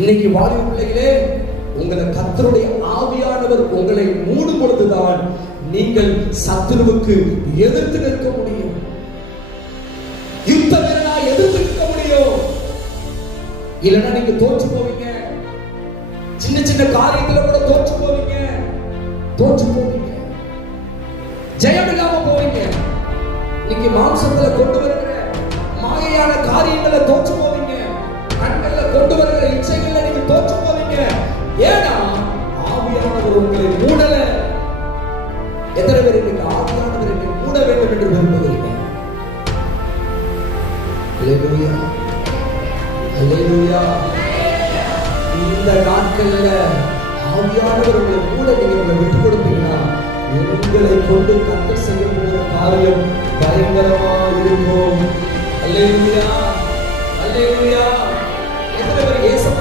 இன்னைக்கு வாலிப பிள்ளைகளே, உங்களை கர்த்தருடைய ஆவியானவர் உங்களை மூடும் பொழுதுதான் நீங்கள் சத்துருவுக்கு எதிர்த்து நிற்க முடியும். யுத்த வீரனா எதிர்த்து நிற்க முடியும். இல்லைன்னா நீங்க தோற்று போவீங்க. சின்ன சின்ன காரியத்துல கூட தோற்று போவீங்க. ஜெயம் இல்லாம போவீங்க. இன்னைக்கு மாம்சத்துல கொண்டு வருகிற மாயையான காரியங்களை தோற்று போவீங்க. கண்கள்ல கொண்டு வருகிற இச்சைகளை நீங்க தோற்று போவீங்க. ஏன்னா ஆவியானவர் உங்களை மூடல. எத்தனை பேர் இன்னைக்கு ஆவியானவர் என்னை மூட வேண்டும் என்று விரும்புகிறீங்க? அல்லேலூயா, அல்லேலூயா. இந்த நாட்கள்ல ஆவியானவர் உங்களை மூட நீங்க விட்டுக் கொடுத்தீங்கன்னா உங்களை கொண்டு கர்த்தர் செய்ய போகிற காரியம் பயங்கரமா இருக்கும். அல்லேலூயா, அல்லேலூயா. எத்தனை பேர் இயேசுவை